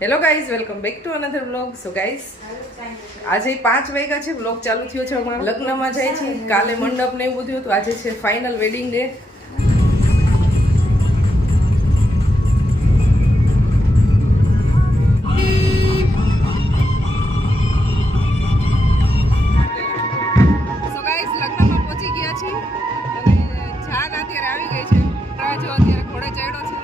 Hello guys, welcome back to another vlog. So guys, આજે 5 વાગ્યા છે, વ્લોગ ચાલુ થયો છે. હમણાં લગ્નમાં જાય છે, કાલે મંડપ ને એવું બધું હતું. આજે છે final wedding day. So guys, લગ્નમાં પહોંચી ગયા છીએ અને જાન અત્યારે આવી ગઈ છે. જો અત્યારે ઘોડે ચડ્યો છે.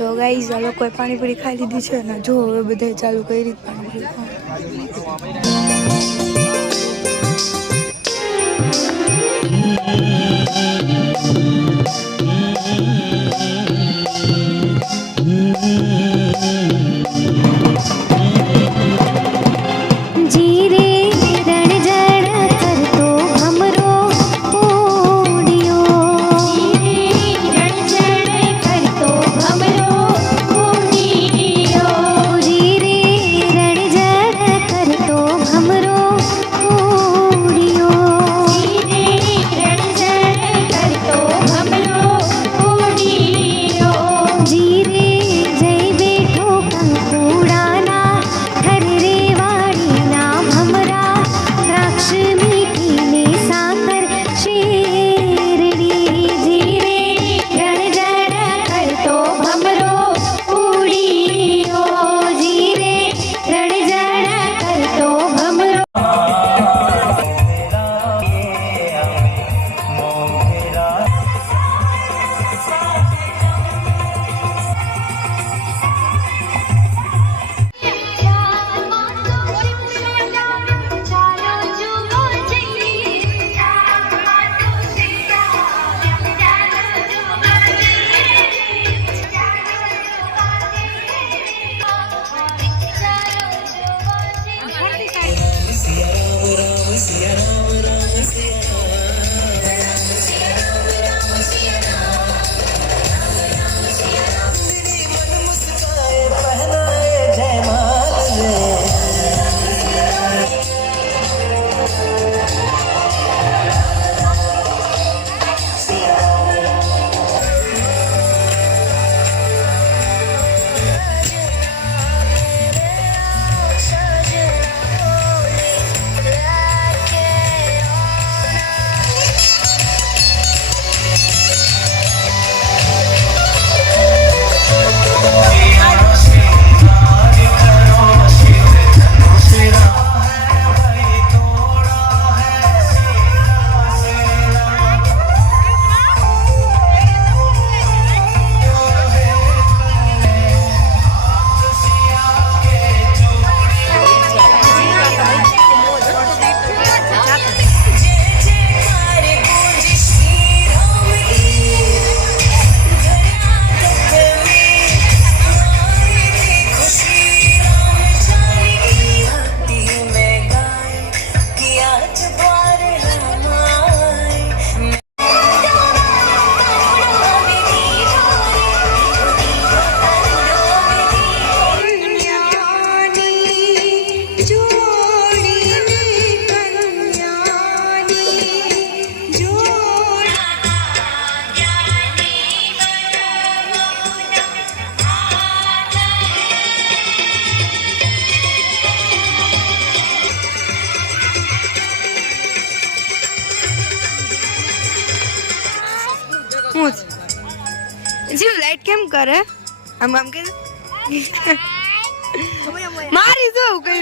તો ગાઈઝ, આ લોકોએ પાણીપુરી ખાઈ લીધી છે અને જો હવે બધાય ચાલુ કરી રીત પાણીપુરી કેમ કરે આમ આમ કે મારી જો કઈ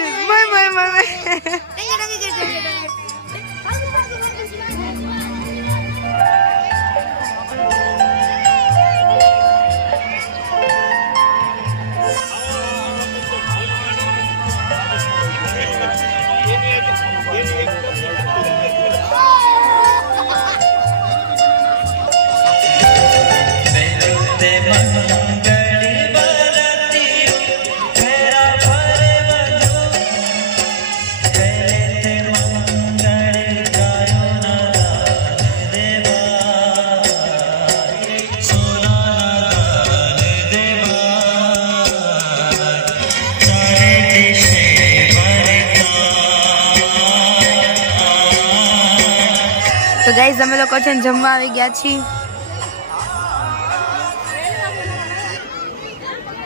તો ગાઈઝ અમે લોકો છે ને જમવા આવી ગયા છીએ.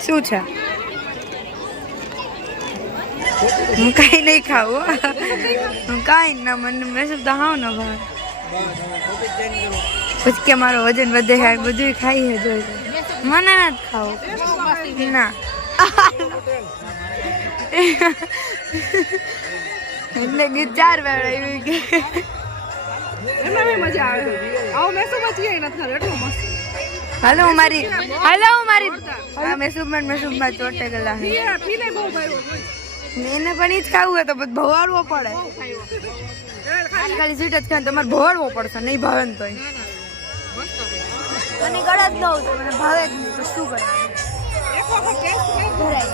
શું છે? હું કઈ નહીં ખાવું. હું કઈ ના મને મેસુબ તો હાવ ન ભાવે. પછી કે મારો વજન વધે છે બધું ખાઈ છે જોઈ મને ના જ ખાવું ના. એટલે કે 4 વાર આવી કે એમાં મજા આવે. આવો મેસો મચી ગઈ નથી ખરો એટલો મસ્ત. હાલો મારી આ મેસુબમાં ચોટે ગયેલા છે. પીને બહુ ભાઈ એને પણ ઈ જ ખાવું હોય તો પછી ભવાડવો પડે. ખાલી સ્વીટ જ ખાય તમારે ભવાડવો પડશે નહીં ભાવે ને તોય મને ગળા જ ન હોય તો મને ભાવે જ નહીં તો શું કરવાનું? એક વખત ટેસ્ટ ભરાય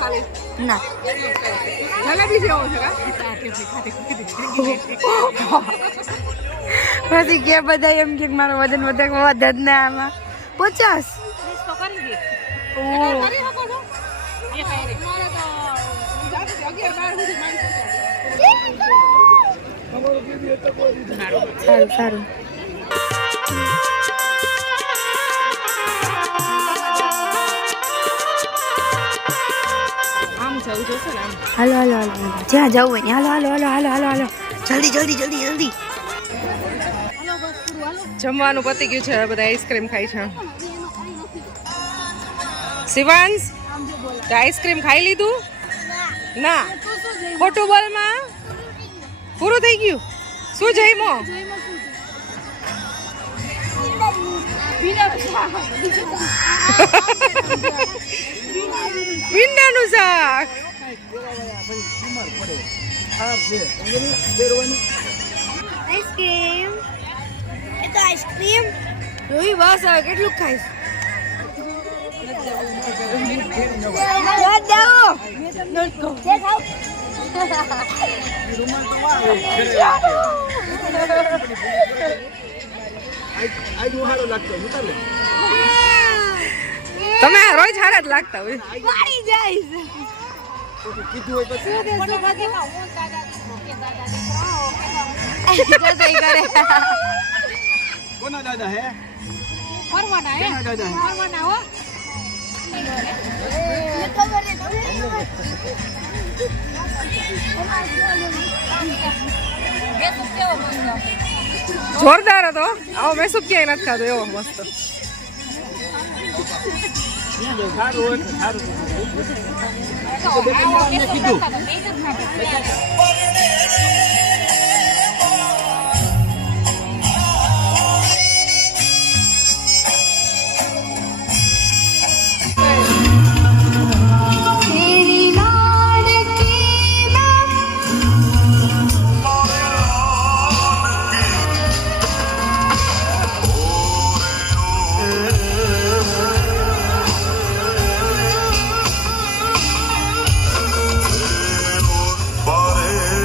ખાલી ના જલેબી જેવો છે પછી કે બધા એમ કે મારો વજન વધે જ ને આમાં 50 સારું આમ જવું જોશે ને આમ. હાલો જ્યાં જવું હોય ને હાલો જલ્દી જમવાનું પતી ગયું છે બધા આઈસ્ક્રીમ ખાય છે. શિવાંશ તે આઈસ્ક્રીમ ખાઈ લીધું ના ખોટું બોલમાં પૂરું થઈ ગયું. શું જઈમો? ભીંડાનું શાક. આઈસ્ક્રીમ એ તો આઈસ્ક્રીમ રોઈ બસ હવે કેટલું ખાઈશ? તમે રોજ હારા જ લાગતા હોય. પાણી જાય કોના દાદા હે? ફરવાના હે? દાદા ફરવાના હો. જોરદાર હતો. આવો મેસૂબ ક્યાંય નથી ખાધો એવો મસ્ત. Body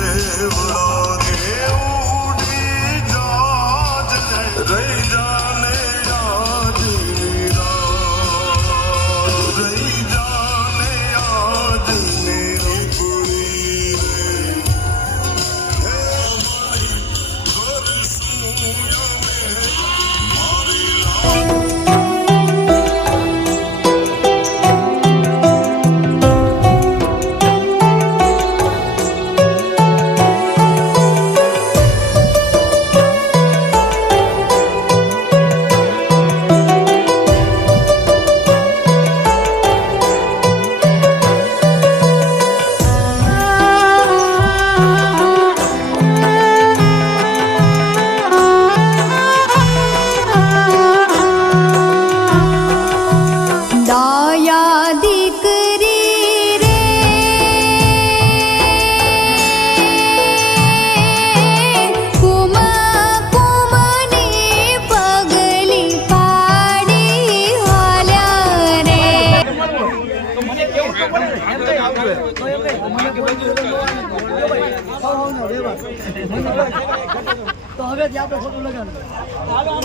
તો હવે જે આપણે ખોટું લગાડો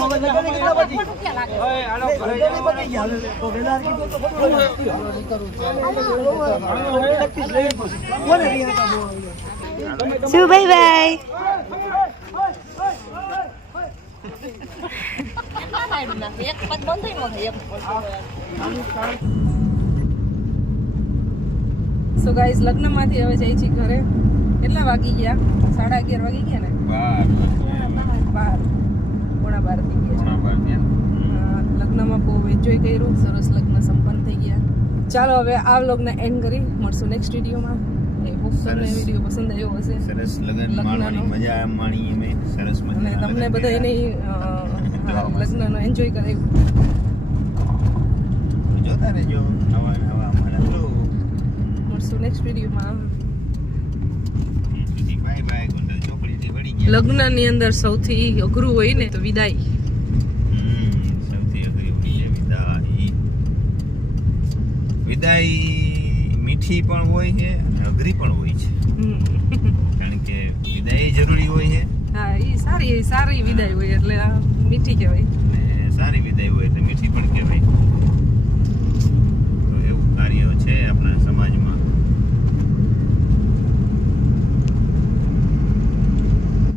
હવે લગાડે કેટલા પછી પતી ગયા તો વેલા કીધું તો ખોટું લગાડો શું ભાઈ ભાઈ સો ગાઈસ લગ્નમાંથી હવે જઈ છીએ ઘરે. કેટલા વાગી ગયા? 11:30 વાગી ગયા ને? 12 પોણા 12 થઈ ગયા છે. હા, લગ્નમાં બહુ એન્જોય કર્યું. સરસ લગ્ન સંપન્ન થઈ ગયા. ચાલો હવે આ વ્લોગને એન્ડ કરી મળશું નેક્સ્ટ વિડીયોમાં. એ હોપ તમને વિડીયો પસંદ આવ્યો હશે. સરસ લગન માણવાની મજા માણી અમે સરસ અને મજા તમને બધા એને લગ્નનો એન્જોય કરાવ્યું. જોતા રહેજો નવા નવા અમારા બ્લોગ. મળશું નેક્સ્ટ વિડીયોમાં. Bye bye. ગુંડલ ચોકડીથી વળી ગયા. લગ્નની અંદર સૌથી અઘરું હોય ને તો વિદાય. સૌથી અઘરી હોય છે વિદાય. વિદાય મીઠી પણ હોય છે અને અઘરી પણ હોય છે. કારણ કે વિદાય જરૂરી હોય છે. હા, એ સારી વિદાય હોય એટલે આ મીઠી કહેવાય. અને સારી વિદાય હોય એટલે મીઠી પણ કહેવાય.